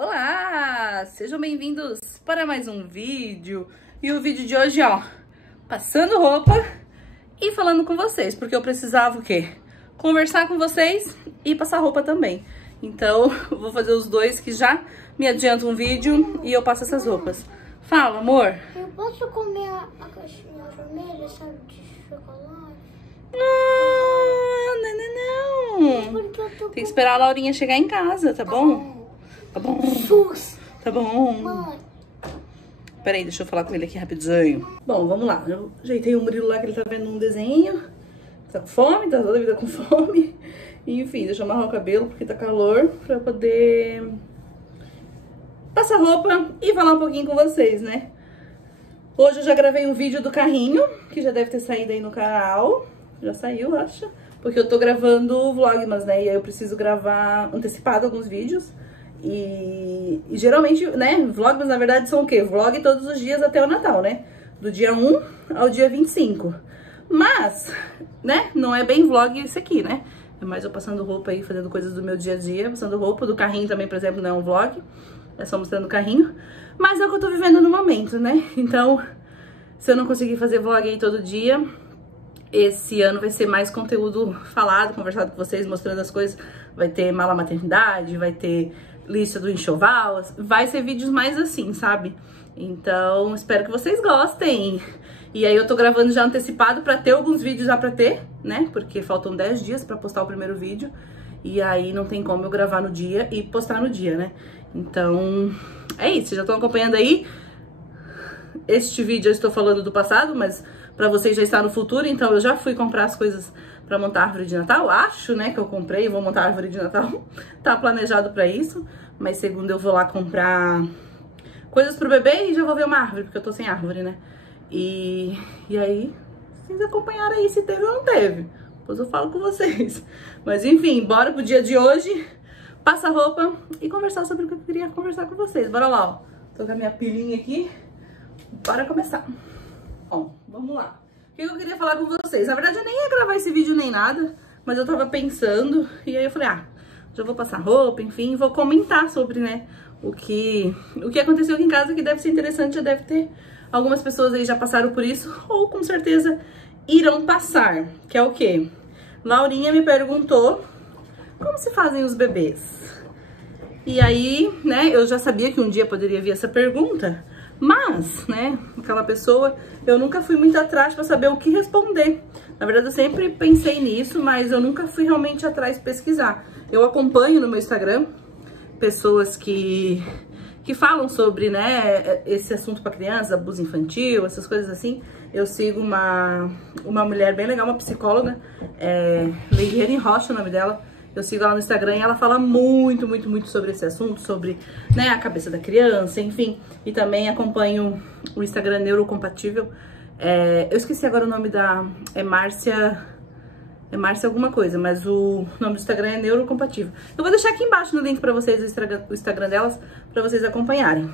Olá! Sejam bem-vindos para mais um vídeo. E o vídeo de hoje, ó, passando roupa e falando com vocês, porque eu precisava o quê? Conversar com vocês e passar roupa também. Então, eu vou fazer os dois que já me adiantam um vídeo e eu passo essas roupas. Fala, amor. Eu posso comer a caixinha vermelha, sabe, de chocolate? Não. Tem que esperar a Laurinha chegar em casa, tá bom? Tá bom. Tá bom. Mãe. Peraí, deixa eu falar com ele aqui rapidinho. Bom, vamos lá. Eu ajeitei o Murilo lá que ele tá vendo um desenho. Tá com fome, tá toda a vida com fome. Enfim, deixa eu amarrar o cabelo porque tá calor pra poder passar roupa e falar um pouquinho com vocês, né? Hoje eu já gravei um vídeo do carrinho, que já deve ter saído aí no canal. Já saiu, acho. Porque eu tô gravando vlogmas, né? E aí eu preciso gravar antecipado alguns vídeos. E geralmente, né, vlogmas na verdade são o quê? Vlog todos os dias até o Natal, né? Do dia 1 ao dia 25. Mas, né, não é bem vlog esse aqui, né? É mais eu passando roupa aí, fazendo coisas do meu dia a dia, passando roupa. Do carrinho também, por exemplo, não é um vlog. É só mostrando o carrinho. Mas é o que eu tô vivendo no momento, né? Então, se eu não conseguir fazer vlog aí todo dia, esse ano vai ser mais conteúdo falado, conversado com vocês, mostrando as coisas. Vai ter mala maternidade, vai ter lista do enxoval, vai ser vídeos mais assim, sabe? Então, espero que vocês gostem. E aí eu tô gravando já antecipado pra ter alguns vídeos já pra ter, né? Porque faltam 10 dias pra postar o primeiro vídeo. E aí não tem como eu gravar no dia e postar no dia, né? Então, é isso. Vocês já estão acompanhando aí. Este vídeo eu estou falando do passado, mas pra vocês já está no futuro. Então eu já fui comprar as coisas pra montar a árvore de Natal. Acho, né, que eu comprei e vou montar a árvore de Natal. Tá planejado pra isso. Mas segundo eu vou lá comprar coisas pro bebê e já vou ver uma árvore, porque eu tô sem árvore, né? E aí, vocês acompanharam aí se teve ou não teve. Depois eu falo com vocês. Mas enfim, bora pro dia de hoje. Passar roupa e conversar sobre o que eu queria conversar com vocês. Bora lá, ó. Tô com a minha pilinha aqui. Bora começar. Bom, vamos lá. O que eu queria falar com vocês? Na verdade, eu nem ia gravar esse vídeo nem nada, mas eu tava pensando e aí eu falei, já vou passar roupa, enfim, vou comentar sobre, né, o que aconteceu aqui em casa, que deve ser interessante, já deve ter algumas pessoas aí já passaram por isso, ou com certeza irão passar, que é o quê? Laurinha me perguntou como se fazem os bebês. E aí, né, eu já sabia que um dia poderia vir essa pergunta, mas, né, aquela pessoa, eu nunca fui muito atrás pra saber o que responder. Na verdade, eu sempre pensei nisso, mas eu nunca fui realmente atrás pesquisar. Eu acompanho no meu Instagram pessoas que falam sobre, né, esse assunto pra criança, abuso infantil, essas coisas assim. Eu sigo uma mulher bem legal, uma psicóloga, Leiliane Rocha, o nome dela. Eu sigo ela no Instagram e ela fala muito, muito, muito sobre esse assunto, sobre, né, a cabeça da criança, enfim. E também acompanho o Instagram Neurocompatível. Eu esqueci agora o nome da... É Márcia alguma coisa, mas o nome do Instagram é Neurocompatível. Eu vou deixar aqui embaixo no link pra vocês o Instagram delas, pra vocês acompanharem.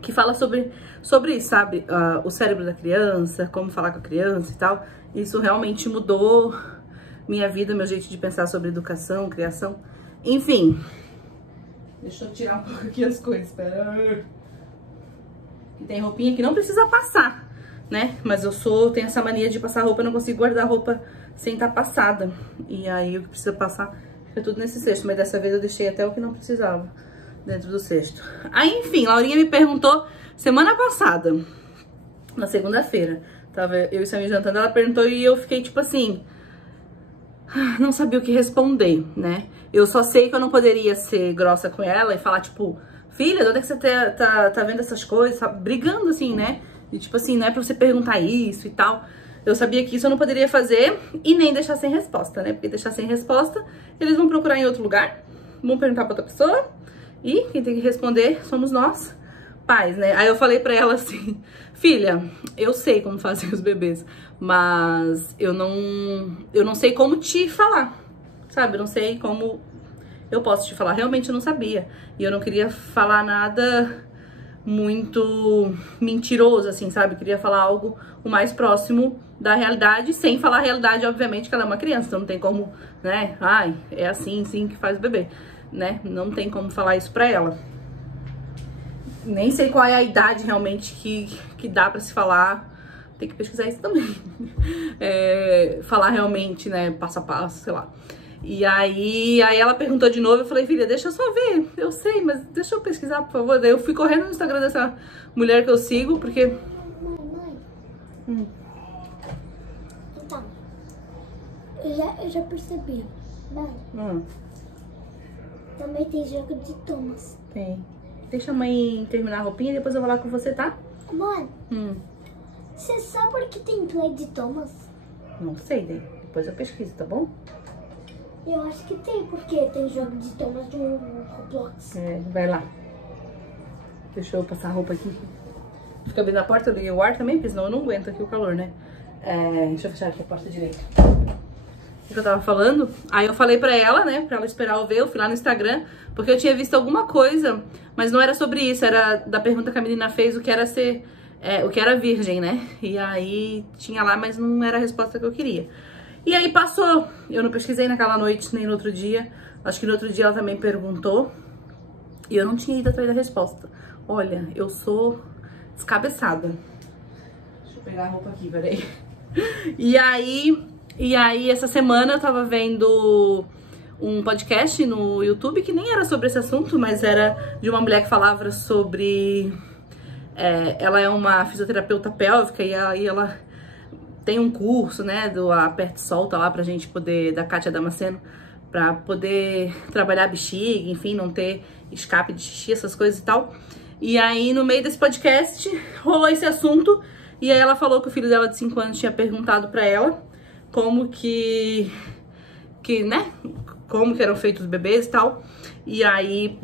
Que fala sobre isso, sabe? O cérebro da criança, como falar com a criança e tal. Isso realmente mudou minha vida, meu jeito de pensar sobre educação, criação. Enfim. Deixa eu tirar um pouco aqui as coisas, espera. E tem roupinha que não precisa passar, né? Mas eu tenho essa mania de passar roupa, eu não consigo guardar roupa sem estar passada. E aí o que precisa passar fica tudo nesse cesto. Mas dessa vez eu deixei até o que não precisava dentro do cesto. Aí, enfim, Laurinha me perguntou semana passada, na segunda-feira. Tava eu e Samir jantando, ela perguntou e eu fiquei tipo assim... Não sabia o que responder, né? Eu só sei que eu não poderia ser grossa com ela e falar, tipo... Filha, de onde é que você tá vendo essas coisas? Tá brigando assim, né? E tipo assim, não é pra você perguntar isso e tal. Eu sabia que isso eu não poderia fazer e nem deixar sem resposta, né? Porque deixar sem resposta, eles vão procurar em outro lugar, vão perguntar pra outra pessoa e quem tem que responder somos nós, pais, né? Aí eu falei pra ela assim, filha, eu sei como fazem os bebês, mas eu não sei como te falar, sabe? Eu não sei como eu posso te falar. Realmente eu não sabia e eu não queria falar nada muito mentiroso, assim, sabe? Queria falar algo o mais próximo da realidade, sem falar a realidade, obviamente, que ela é uma criança, então não tem como, né? Ai, é assim, sim, que faz o bebê, né? Não tem como falar isso pra ela. Nem sei qual é a idade realmente que dá pra se falar. Tem que pesquisar isso também. Falar realmente, né, passo a passo, sei lá. E aí ela perguntou de novo, eu falei, filha, deixa eu só ver. Eu sei, mas deixa eu pesquisar, por favor. Daí eu fui correndo no Instagram dessa mulher que eu sigo, porque... Mãe. Então, eu já percebi. Mãe. Também tem jogo de Thomas. Tem. Deixa a mãe terminar a roupinha e depois eu vou lá com você, tá? Mãe, você sabe por que tem play de Thomas? Não sei, daí. Depois eu pesquiso, tá bom? Eu acho que tem, porque tem jogo de Thomas do Roblox. Vai lá. Deixa eu passar a roupa aqui. Fica abrindo a porta, eu liguei o ar também, porque senão eu não aguento aqui o calor, né? Deixa eu fechar aqui a porta direita. O que eu tava falando? Aí eu falei pra ela, né, pra ela esperar eu ver, eu fui lá no Instagram, porque eu tinha visto alguma coisa, mas não era sobre isso, era da pergunta que a menina fez, o que era ser, o que era virgem, né? E aí tinha lá, mas não era a resposta que eu queria. E aí passou, eu não pesquisei naquela noite, nem no outro dia, acho que no outro dia ela também perguntou, e eu não tinha ido atrás da resposta. Olha, eu sou descabeçada. Deixa eu pegar a roupa aqui, peraí. E aí, essa semana eu tava vendo um podcast no YouTube que nem era sobre esse assunto, mas era de uma mulher que falava sobre... ela é uma fisioterapeuta pélvica e aí ela tem um curso, né, do Aperta e Solta lá pra gente poder, da Kátia Damasceno, pra poder trabalhar a bexiga, enfim, não ter escape de xixi, essas coisas e tal. E aí, no meio desse podcast, rolou esse assunto e aí ela falou que o filho dela de 5 anos tinha perguntado pra ela como que né, como que eram feitos os bebês e tal. E aí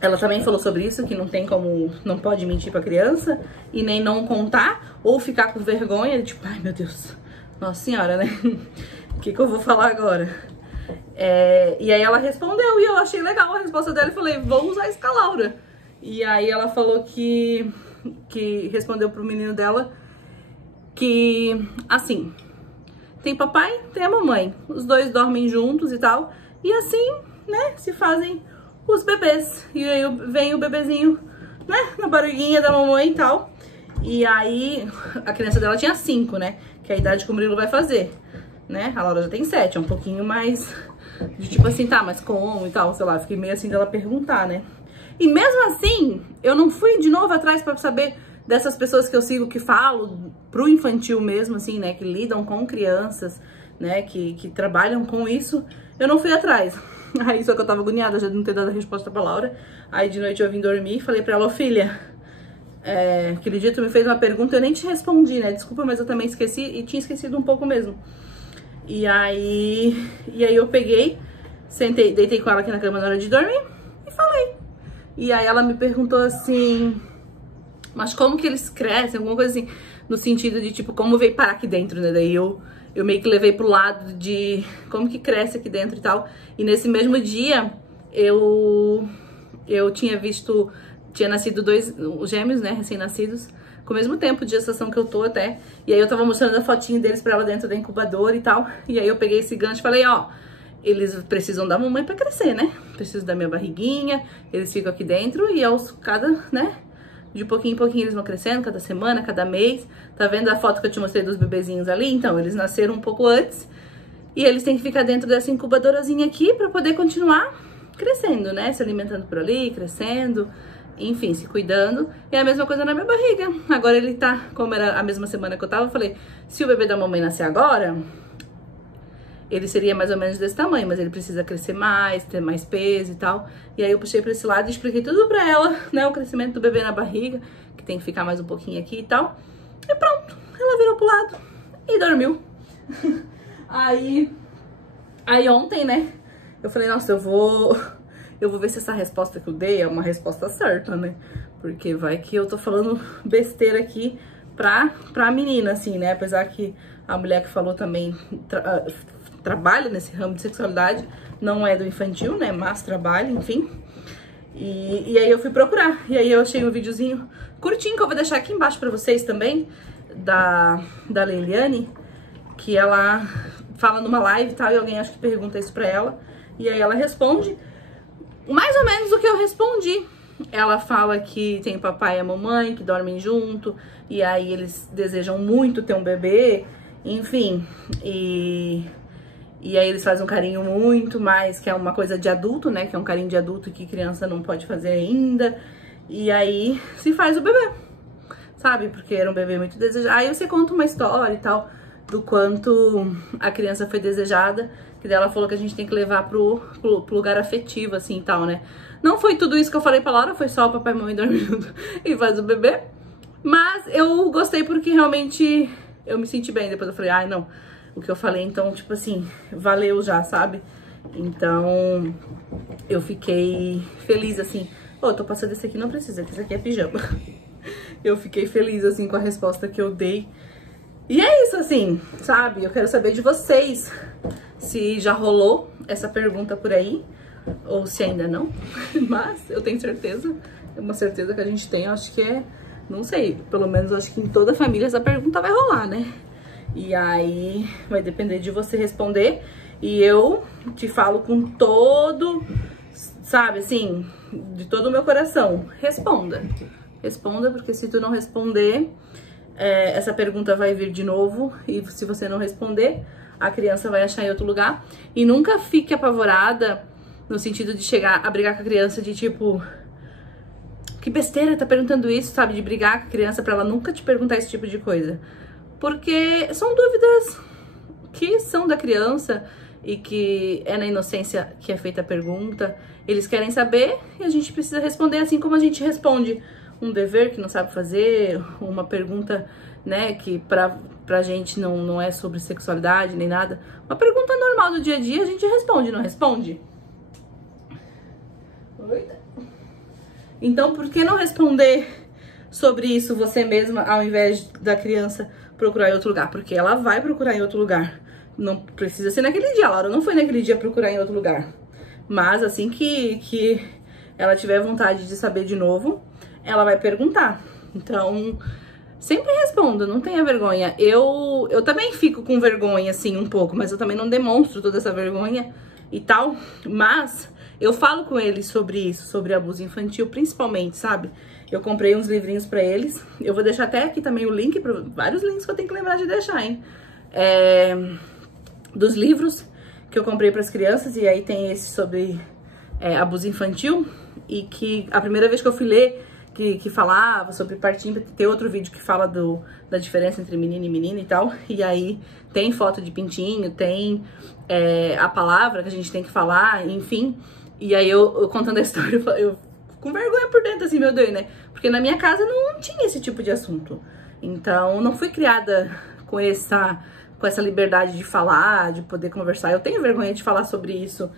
ela também falou sobre isso, que não tem como, não pode mentir pra criança e nem não contar ou ficar com vergonha, tipo, ai meu Deus, nossa senhora, né? O que eu vou falar agora? E aí ela respondeu e eu achei legal a resposta dela e falei, vou usar a escalaura. E aí ela falou que respondeu pro menino dela que, assim, tem papai, tem a mamãe, os dois dormem juntos e tal, e assim, né, se fazem os bebês. E aí vem o bebezinho, né, na barriguinha da mamãe e tal. E aí a criança dela tinha 5, né, que é a idade que o Murilo vai fazer, né, a Laura já tem 7, é um pouquinho mais de tipo assim, tá, mas como e tal, sei lá, fiquei meio assim dela perguntar, né. E mesmo assim, eu não fui de novo atrás pra saber dessas pessoas que eu sigo que falam pro infantil mesmo, assim, né, que lidam com crianças, né, que trabalham com isso, eu não fui atrás. Aí só que eu tava agoniada, já de não ter dado a resposta pra Laura. Aí de noite eu vim dormir e falei pra ela, ô filha, aquele dia tu me fez uma pergunta, eu nem te respondi, né, desculpa, mas eu também esqueci e tinha esquecido um pouco mesmo. E aí eu peguei, sentei, deitei com ela aqui na cama na hora de dormir e falei. E aí ela me perguntou assim, mas como que eles crescem, alguma coisa assim, no sentido de tipo, como veio parar aqui dentro, né, daí eu meio que levei pro lado de como que cresce aqui dentro e tal. E nesse mesmo dia, eu tinha visto, tinha nascido 2 gêmeos, né, recém-nascidos, com o mesmo tempo de gestação que eu tô até. E aí eu tava mostrando a fotinho deles pra ela dentro da incubadora e tal. E aí eu peguei esse gancho e falei, ó, eles precisam da mamãe pra crescer, né? Precisam da minha barriguinha, eles ficam aqui dentro e de pouquinho em pouquinho eles vão crescendo, cada semana, cada mês. Tá vendo a foto que eu te mostrei dos bebezinhos ali? Então, eles nasceram um pouco antes e eles têm que ficar dentro dessa incubadorazinha aqui pra poder continuar crescendo, né? Se alimentando por ali, crescendo, enfim, se cuidando. E é a mesma coisa na minha barriga. Agora ele tá, como era a mesma semana que eu tava, eu falei, se o bebê da mamãe nascer agora, ele seria mais ou menos desse tamanho, mas ele precisa crescer mais, ter mais peso e tal. E aí eu puxei pra esse lado e expliquei tudo pra ela, né? O crescimento do bebê na barriga, que tem que ficar mais um pouquinho aqui e tal. E pronto, ela virou pro lado e dormiu. Aí ontem, né? Eu falei, nossa, eu vou ver se essa resposta que eu dei é uma resposta certa, né? Porque vai que eu tô falando besteira aqui pra menina, assim, né? Apesar que a mulher que falou também trabalha nesse ramo de sexualidade, não é do infantil, né, mas trabalha, enfim. E aí eu fui procurar, e aí eu achei um videozinho curtinho, que eu vou deixar aqui embaixo pra vocês também, da Leiliane, que ela fala numa live e tal, e alguém acho que pergunta isso pra ela, e aí ela responde mais ou menos o que eu respondi ela fala que tem papai e a mamãe que dormem junto, e aí eles desejam muito ter um bebê, enfim, e aí eles fazem um carinho muito mais, que é uma coisa de adulto, né, que é um carinho de adulto que criança não pode fazer ainda, e aí se faz o bebê, sabe, porque era um bebê muito desejado. Aí você conta uma história e tal, do quanto a criança foi desejada, que dela falou que a gente tem que levar pro lugar afetivo, assim, e tal, né. Não foi tudo isso que eu falei pra Laura, foi só o papai e a mamãe dormir junto e faz o bebê. Mas eu gostei porque realmente eu me senti bem. Depois eu falei, ai não, o que eu falei então, tipo assim, valeu já, sabe? Então eu fiquei feliz assim. Ô, tô passando esse aqui, não precisa, que esse aqui é pijama. Eu fiquei feliz assim com a resposta que eu dei. E é isso assim, sabe? Eu quero saber de vocês se já rolou essa pergunta por aí, ou se ainda não, mas eu tenho certeza, é uma certeza que a gente tem, acho que é, não sei, pelo menos acho que em toda família essa pergunta vai rolar, né? E aí vai depender de você responder, e eu te falo com todo, sabe, assim, de todo o meu coração, responda, porque se tu não responder, essa pergunta vai vir de novo, e se você não responder, a criança vai achar em outro lugar, e nunca fique apavorada, no sentido de chegar a brigar com a criança, de tipo, que besteira, tá perguntando isso, sabe? De brigar com a criança pra ela nunca te perguntar esse tipo de coisa. Porque são dúvidas que são da criança e que é na inocência que é feita a pergunta. Eles querem saber e a gente precisa responder assim como a gente responde um dever que não sabe fazer, uma pergunta, né, que pra gente não é sobre sexualidade nem nada. Uma pergunta normal do dia a dia a gente responde, não responde? Então, por que não responder sobre isso você mesma, ao invés da criança procurar em outro lugar? Porque ela vai procurar em outro lugar. Não precisa ser naquele dia. A Laura não foi naquele dia procurar em outro lugar. Mas assim que ela tiver vontade de saber de novo, ela vai perguntar. Então, sempre responda, não tenha vergonha. Eu também fico com vergonha, assim, um pouco, mas eu também não demonstro toda essa vergonha e tal. Mas eu falo com eles sobre isso, sobre abuso infantil, principalmente, sabe? Eu comprei uns livrinhos pra eles. Eu vou deixar até aqui também o link, vários links que eu tenho que lembrar de deixar, hein? Dos livros que eu comprei pras crianças, e aí tem esse sobre abuso infantil, e que a primeira vez que eu fui ler, que falava sobre partinho, tem outro vídeo que fala da diferença entre menino e menina e tal, e aí tem foto de pintinho, tem a palavra que a gente tem que falar, enfim. E aí eu contando a história, eu com vergonha por dentro, assim, meu Deus, né? Porque na minha casa não tinha esse tipo de assunto. Então, não fui criada com essa liberdade de falar, de poder conversar. Eu tenho vergonha de falar sobre isso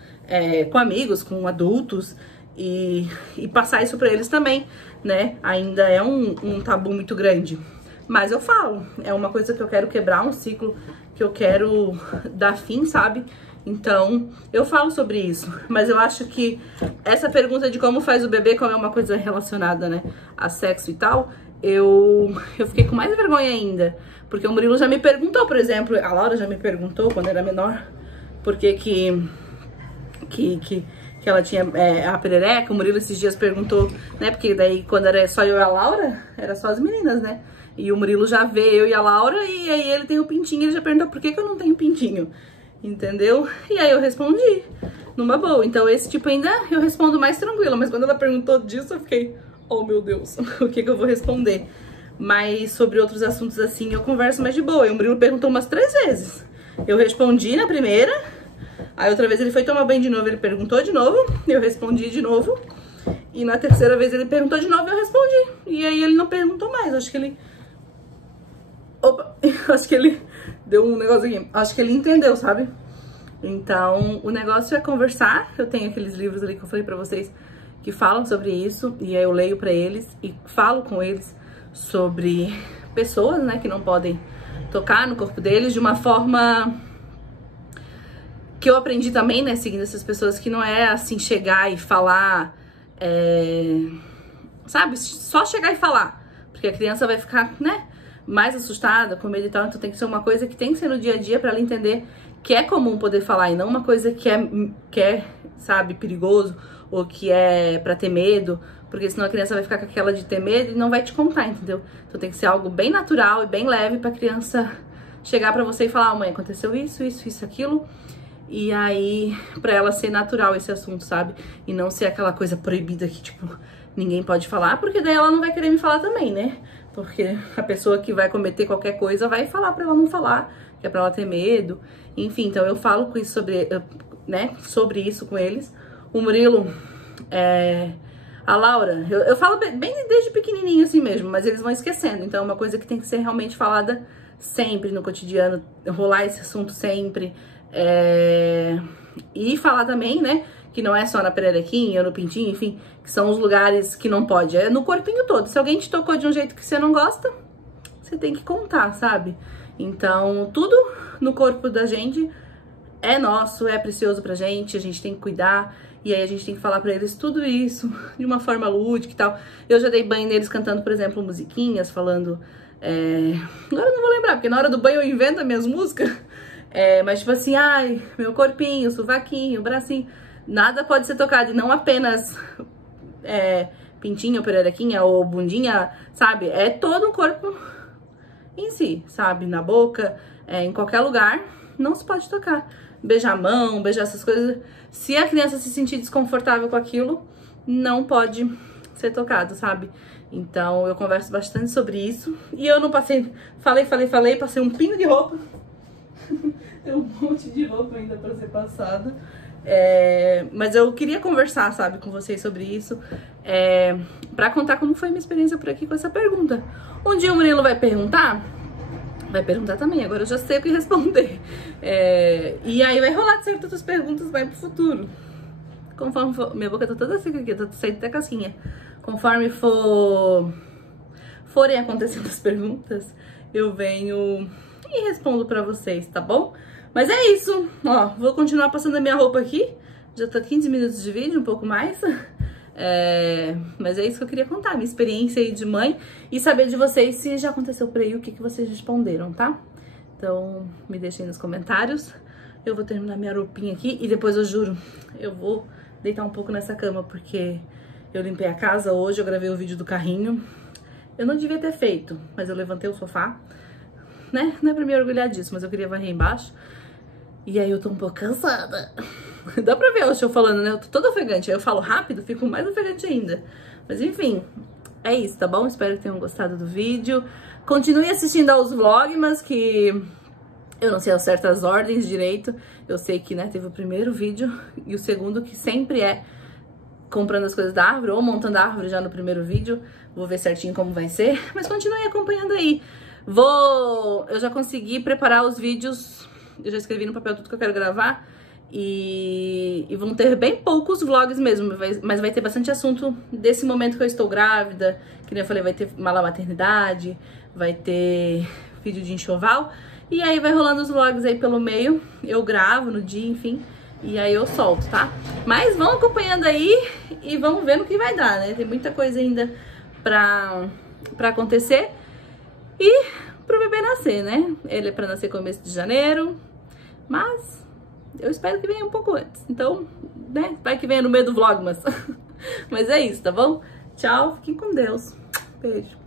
com amigos, com adultos, e passar isso pra eles também, né? Ainda é um tabu muito grande. Mas eu falo, é uma coisa que eu quero quebrar, um ciclo que eu quero dar fim, sabe? Então, eu falo sobre isso, mas eu acho que essa pergunta de como faz o bebê, como é uma coisa relacionada, né, a sexo e tal, eu fiquei com mais vergonha ainda, porque o Murilo já me perguntou, por exemplo, a Laura já me perguntou quando era menor, por que ela tinha a perereca. O Murilo esses dias perguntou, né, porque daí quando era só eu e a Laura, era só as meninas, né, e o Murilo já vê eu e a Laura, e aí ele tem o pintinho, ele já perguntou por que eu não tenho pintinho. Entendeu? E aí eu respondi numa boa. Então esse tipo ainda eu respondo mais tranquila. Mas quando ela perguntou disso eu fiquei, oh meu Deus, o que eu vou responder? Mas sobre outros assuntos assim eu converso mais de boa. E o Murilo perguntou umas 3 vezes. Eu respondi na primeira, aí outra vez ele foi tomar banho de novo, ele perguntou de novo, eu respondi de novo. E na terceira vez ele perguntou de novo e eu respondi. E aí ele não perguntou mais, acho que ele... Opa, acho que ele deu um negócio aqui. Acho que ele entendeu, sabe? Então, o negócio é conversar. Eu tenho aqueles livros ali que eu falei pra vocês que falam sobre isso. E aí eu leio pra eles e falo com eles sobre pessoas, né, que não podem tocar no corpo deles de uma forma que eu aprendi também, né, seguindo essas pessoas, que não é assim chegar e falar, sabe? Só chegar e falar. Porque a criança vai ficar, né, mais assustada, com medo e tal, então tem que ser uma coisa que tem que ser no dia a dia pra ela entender que é comum poder falar e não uma coisa que é, sabe, perigoso, ou que é pra ter medo, Porque senão a criança vai ficar com aquela de ter medo e não vai te contar, entendeu? Então tem que ser algo bem natural e bem leve pra criança chegar pra você e falar, mãe, aconteceu isso, aquilo. E aí, pra ela ser natural esse assunto, sabe? E não ser aquela coisa proibida que, tipo, ninguém pode falar, porque daí ela não vai querer me falar também, né? Porque a pessoa que vai cometer qualquer coisa vai falar pra ela não falar, que é pra ela ter medo. Enfim, então eu falo com isso sobre isso com eles. O Murilo, a Laura, eu falo bem desde pequenininho assim mesmo, mas eles vão esquecendo. Então é uma coisa que tem que ser realmente falada sempre no cotidiano, rolar esse assunto sempre. E falar também, né, que não é só na pererequinha ou no pintinho, enfim, que são os lugares que não pode, é no corpinho todo. Se alguém te tocou de um jeito que você não gosta, você tem que contar, sabe? Então, tudo no corpo da gente é nosso, é precioso pra gente, a gente tem que cuidar. E aí a gente tem que falar pra eles tudo isso de uma forma lúdica e tal. Eu já dei banho neles cantando, por exemplo, musiquinhas, falando... Agora eu não vou lembrar, porque na hora do banho eu invento as minhas músicas. Mas tipo assim, ai, meu corpinho, sovaquinho, bracinho, nada pode ser tocado. E não apenas pintinho, pererequinha ou bundinha, sabe? É todo o corpo em si, sabe? Na boca, em qualquer lugar, não se pode tocar. Beijar a mão, beijar essas coisas. Se a criança se sentir desconfortável com aquilo, não pode ser tocado, sabe? Então eu converso bastante sobre isso. E eu não passei, falei, passei um pingo de roupa. Tem um monte de roupa ainda pra ser passada. Mas eu queria conversar, sabe, com vocês sobre isso. Pra contar como foi minha experiência por aqui com essa pergunta. Um dia o Murilo vai perguntar. Vai perguntar também, agora eu já sei o que responder. E aí vai rolar de certas outras perguntas, vai pro futuro. Conforme for... Minha boca tá toda seca aqui, tá saindo até casquinha. Conforme forem acontecendo as perguntas, eu venho e respondo pra vocês, tá bom? Mas é isso, ó, vou continuar passando a minha roupa aqui. Já tá 15 minutos de vídeo, um pouco mais. Mas é isso que eu queria contar, minha experiência aí de mãe. E saber de vocês se já aconteceu por aí, o que vocês responderam, tá? Então, me deixem nos comentários. Eu vou terminar minha roupinha aqui e depois eu juro, eu vou deitar um pouco nessa cama, porque eu limpei a casa hoje, eu gravei o vídeo do carrinho. Eu não devia ter feito, mas eu levantei o sofá, né? Não é pra me orgulhar disso, mas eu queria varrer embaixo. E aí eu tô um pouco cansada. Dá pra ver eu falando, né? Eu tô toda ofegante. Aí eu falo rápido, fico mais ofegante ainda. Mas enfim, é isso, tá bom? Espero que tenham gostado do vídeo. Continue assistindo aos vlogmas, que eu não sei ao certo as ordens direito. Eu sei que, né, teve o primeiro vídeo e o segundo, que sempre é comprando as coisas da árvore ou montando a árvore já no primeiro vídeo. Vou ver certinho como vai ser, mas continue acompanhando aí. Eu já consegui preparar os vídeos, eu já escrevi no papel tudo que eu quero gravar. E vão ter bem poucos vlogs mesmo, mas vai ter bastante assunto desse momento que eu estou grávida. Que nem eu falei, vai ter mala maternidade, vai ter vídeo de enxoval. E aí vai rolando os vlogs aí pelo meio, eu gravo no dia, enfim, e aí eu solto, tá? Mas vão acompanhando aí e vamos ver no que vai dar, né? Tem muita coisa ainda pra acontecer. E pro bebê nascer, né? Ele é pra nascer começo de janeiro, mas eu espero que venha um pouco antes. Então, né, vai que venha no meio do vlog, mas é isso, tá bom? Tchau, fiquem com Deus. Beijo.